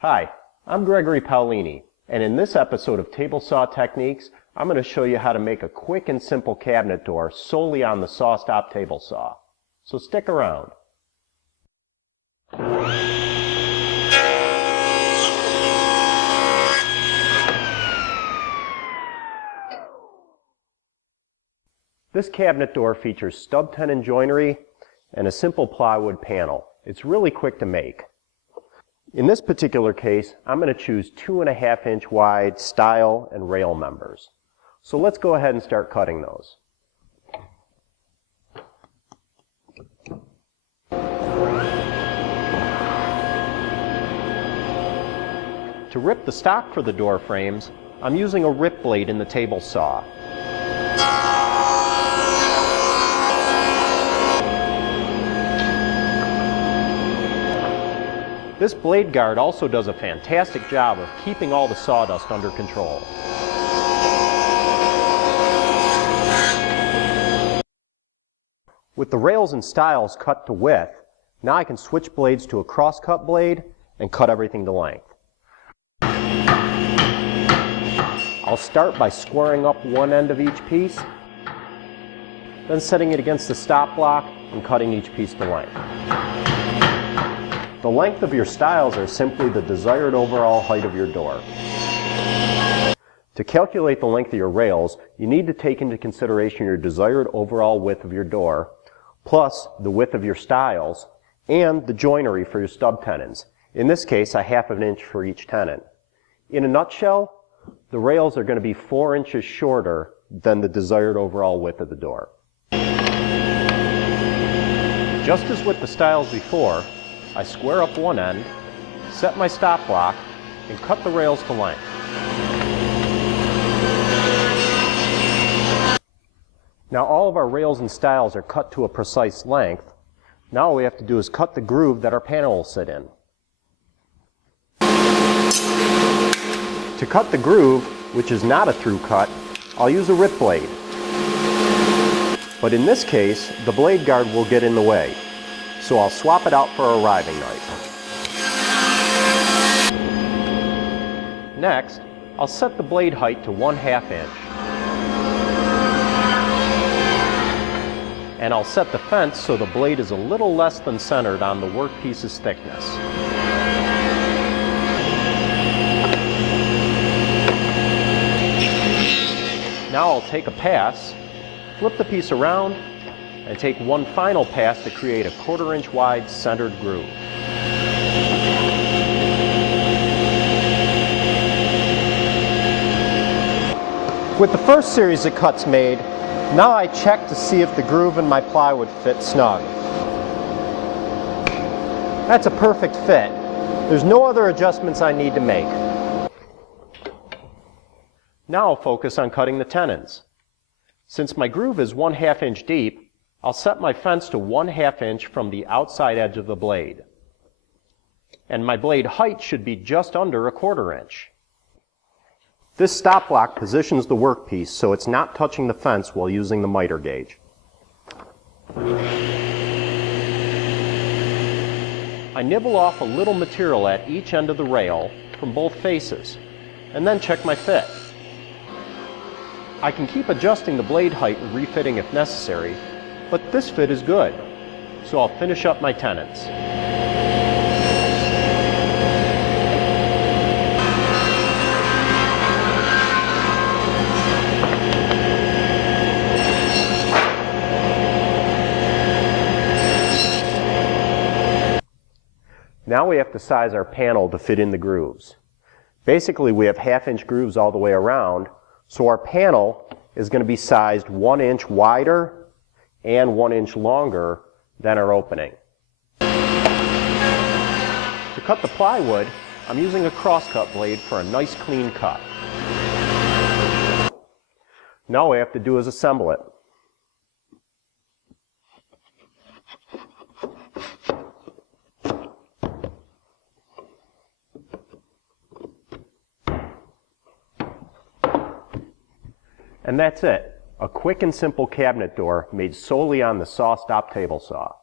Hi, I'm Gregory Paolini, and in this episode of Table Saw Techniques, I'm going to show you how to make a quick and simple cabinet door solely on the SawStop table saw. So stick around. This cabinet door features stub tenon joinery and a simple plywood panel. It's really quick to make. In this particular case, I'm going to choose 2.5 inch wide stile and rail members. So let's go ahead and start cutting those. To rip the stock for the door frames, I'm using a rip blade in the table saw. This blade guard also does a fantastic job of keeping all the sawdust under control. With the rails and stiles cut to width, now I can switch blades to a cross-cut blade and cut everything to length. I'll start by squaring up one end of each piece, then setting it against the stop block and cutting each piece to length. The length of your stiles are simply the desired overall height of your door. To calculate the length of your rails, you need to take into consideration your desired overall width of your door, plus the width of your stiles, and the joinery for your stub tenons. In this case, 1/2 inch for each tenon. In a nutshell, the rails are going to be 4 inches shorter than the desired overall width of the door. Just as with the stiles before, I square up one end, set my stop block, and cut the rails to length. Now all of our rails and stiles are cut to a precise length. Now all we have to do is cut the groove that our panel will sit in. To cut the groove, which is not a through cut, I'll use a rip blade. But in this case, the blade guard will get in the way. So I'll swap it out for a riving knife. Next, I'll set the blade height to 1/2 inch. And I'll set the fence so the blade is a little less than centered on the workpiece's thickness. Now I'll take a pass, flip the piece around, and take one final pass to create a 1/4 inch wide centered groove. With the first series of cuts made, now I check to see if the groove in my plywood fits snug. That's a perfect fit. There's no other adjustments I need to make. Now I'll focus on cutting the tenons. Since my groove is 1/2 inch deep, I'll set my fence to 1/2 inch from the outside edge of the blade. And my blade height should be just under 1/4 inch. This stop block positions the workpiece so it's not touching the fence while using the miter gauge. I nibble off a little material at each end of the rail from both faces, and then check my fit. I can keep adjusting the blade height and refitting if necessary, but this fit is good, so I'll finish up my tenons. Now we have to size our panel to fit in the grooves. Basically, we have 1/2 inch grooves all the way around, so our panel is going to be sized 1 inch wider and 1 inch longer than our opening. To cut the plywood, I'm using a crosscut blade for a nice clean cut. Now all we have to do is assemble it. And that's it. A quick and simple cabinet door made solely on the SawStop table saw.